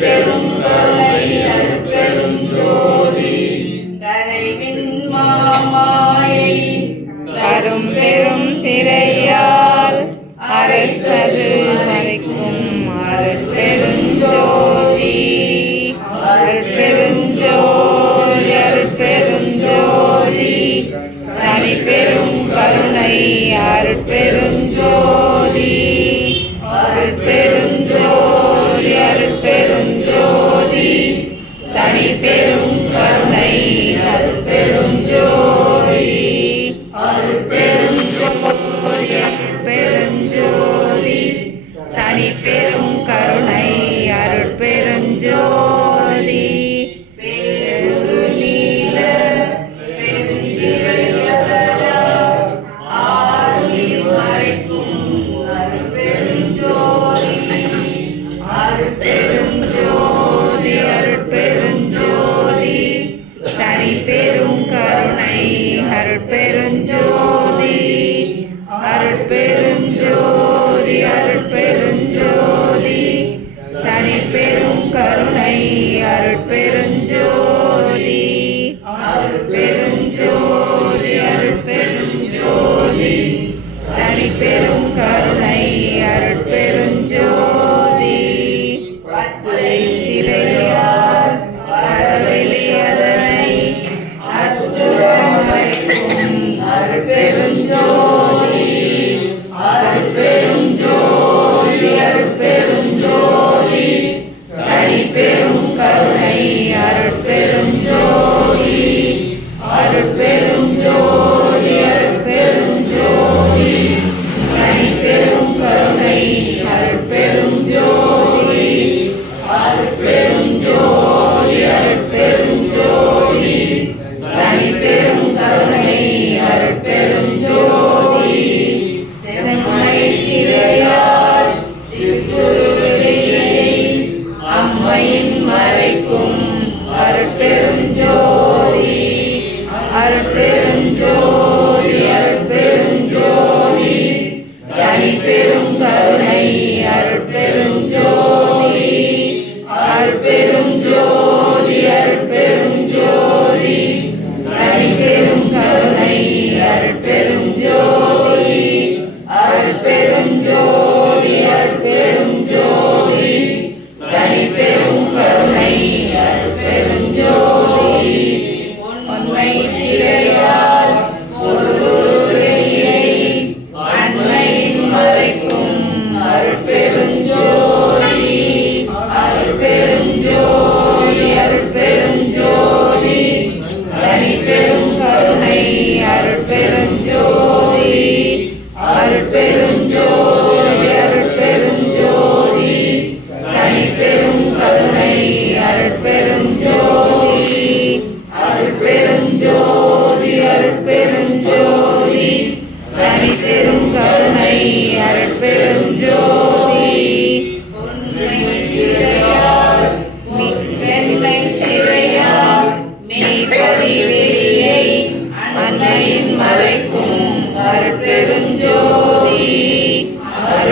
பெரும் கருணை அருட்பெரும் ஜோதி. கரைவின் மாமாயை கரும் பெரும் திரையால் அரசது வரைக்கும் அருட்பெரும் ஜோதி. அருட்பெரும் ஜோதி தனி பெரும் கருணை அருட்பெரும் அற்பெருஞ்சோதி அற்பெருஞ்சோதி அற்பெருஞ்சோதி தனிப்பெரும்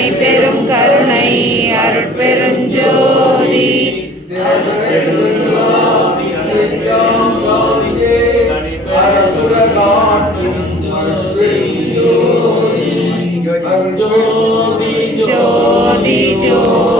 எமை பெரும் கருணை அருட்பெருஞ்சோதி ஜோதி ஜோதி.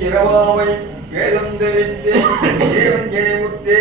இரவாமை வேதம் தெரிந்து தேவன் நினைவுத்தே